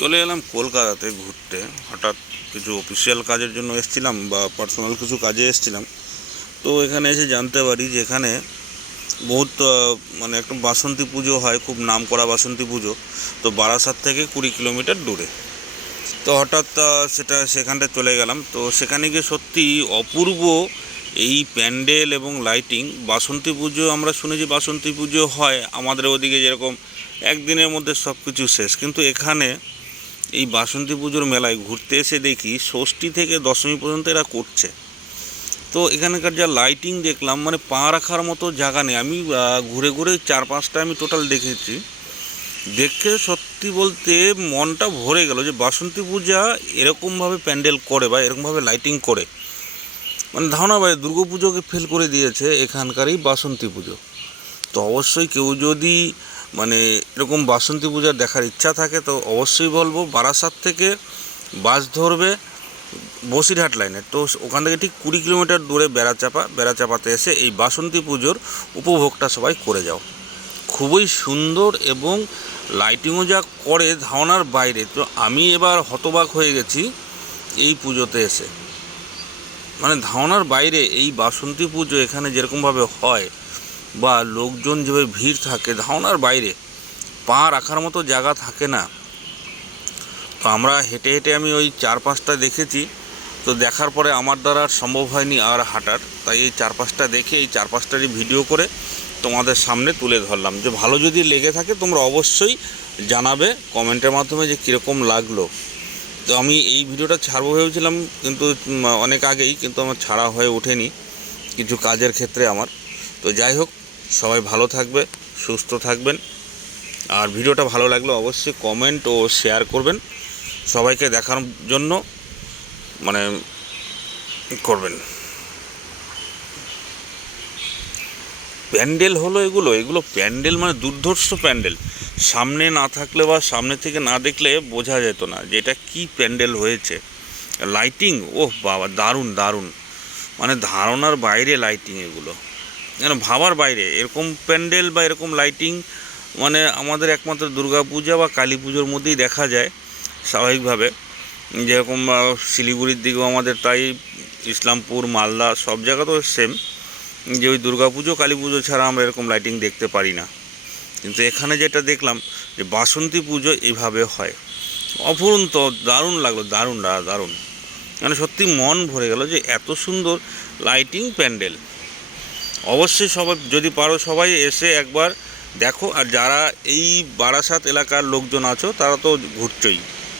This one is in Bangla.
চলে এলাম কলকাতাতে ঘুরতে। হঠাৎ কিছু অফিসিয়াল কাজের জন্য এসেছিলাম বা পার্সোনাল কিছু কাজে এসেছিলাম। তো এখানে এসে জানতে পারি যে এখানে বহুত মানে একটা বাসন্তী পুজো হয়, খুব নাম করা বাসন্তী পুজো। তো বারাসাত থেকে 20 কিলোমিটার দূরে। তো হঠাৎ সেখানটায় চলে গেলাম। তো সেখানে গিয়ে সত্যি অপূর্ব এই প্যান্ডেল এবং লাইটিং। বাসন্তী পুজো আমরা শুনেছি বাসন্তী পুজো হয় আমাদের ওদিকে যেরকম একদিনের মধ্যে সব কিছু শেষ, কিন্তু এখানে এই বাসন্তী পুজোর মেলায় ঘুরতে এসে দেখি ষষ্ঠী থেকে দশমী পর্যন্ত এরা করছে। তো এখানকার যা লাইটিং দেখলাম, মানে পা রাখার মতো জায়গা নেই। আমি ঘুরে ঘুরে 4-5টা আমি টোটাল দেখেছি। দেখে সত্যি বলতে মনটা ভরে গেল যে বাসন্তী পূজা এরকমভাবে প্যান্ডেল করে বা এরকমভাবে লাইটিং করে, মানে ধারণা বাইরে। দুর্গা পুজোকে ফেল করে দিয়েছে এখানকারই বাসন্তী পুজো। তো অবশ্যই কেউ যদি মানে এরকম বাসন্তী পূজা দেখার ইচ্ছা থাকে তো অবশ্যই বলবো বারাসাত থেকে বাস ধরবে বসিরহাট লাইনে। তো ওখান থেকে ঠিক 20 কিলোমিটার দূরে বেড়াচাপাতে এসে এই বাসন্তী পুজোর উপভোগটা সবাই করে যাও। খুবই সুন্দর এবং লাইটিংও যা করে ধারণার বাইরে। তো আমি এবার হতবাক হয়ে গেছি এই পুজোতে এসে, মানে ধারণার বাইরে। এই বাসন্তী পুজো এখানে যেরকমভাবে হয় বা লোকজন যেভাবে ভিড় থাকে ধারণার বাইরে, পা রাখার মতো জায়গা থাকে না। তো আমরা হেঁটে হেঁটে আমি ওই 4-5টা দেখেছি। তো দেখার পরে আমার দ্বারা আর সম্ভব হয়নি আর হাঁটার, তাই এই 4-5টা দেখে এই 4-5টারই ভিডিও করে তোমাদের সামনে তুলে ধরলাম। যে ভালো যদি লেগে থাকে তোমরা অবশ্যই জানাবে কমেন্টের মাধ্যমে যে কীরকম লাগলো। তো আমি এই ভিডিওটা ছাড়বো ভেবেছিলাম কিন্তু অনেক আগেই, কিন্তু আমার ছাড়া হয়ে ওঠেনি কিছু কাজের ক্ষেত্রে আমার। তো যাই হোক, সবাই ভালো থাকবে, সুস্থ থাকবেন। আর ভিডিওটা ভালো লাগলে অবশ্যই কমেন্ট ও শেয়ার করবেন, সবাইকে দেখার জন্য মানে করবেন। প্যান্ডেল হলো এগুলো প্যান্ডেল, মানে দুর্ধর্ষ প্যান্ডেল। সামনে না থাকলে বা সামনে থেকে না দেখলে বোঝা যেত না যে এটা কী প্যান্ডেল হয়েছে। লাইটিং ওহ বাবা, দারুণ দারুণ, মানে ধারণার বাইরে লাইটিং। এগুলো যেন ভাবার বাইরে। এরকম প্যান্ডেল বা এরকম লাইটিং মানে আমাদের একমাত্র দুর্গা পূজা বা কালী পুজোর মধ্যেই দেখা যায় স্বাভাবিকভাবে। যেরকম শিলিগুড়ির দিকেও আমাদের তাই, ইসলামপুর, মালদা সব জায়গাতেও সেম, যে ওই দুর্গা পুজো কালী পুজো ছাড়া আমরা এরকম লাইটিং দেখতে পারি না। কিন্তু এখানে যেটা দেখলাম যে বাসন্তী পুজো এইভাবে হয়, অফুরন্ত দারুণ লাগলো, দারুণ দারুণ, মানে সত্যি মন ভরে গেল যে এত সুন্দর লাইটিং প্যান্ডেল। অবশ্যই সবাই যদি পারো সবাই এসে একবার দেখো। আর যারা এই বারাসাত এলাকার লোকজন আছো তারা তো ঘুরছই।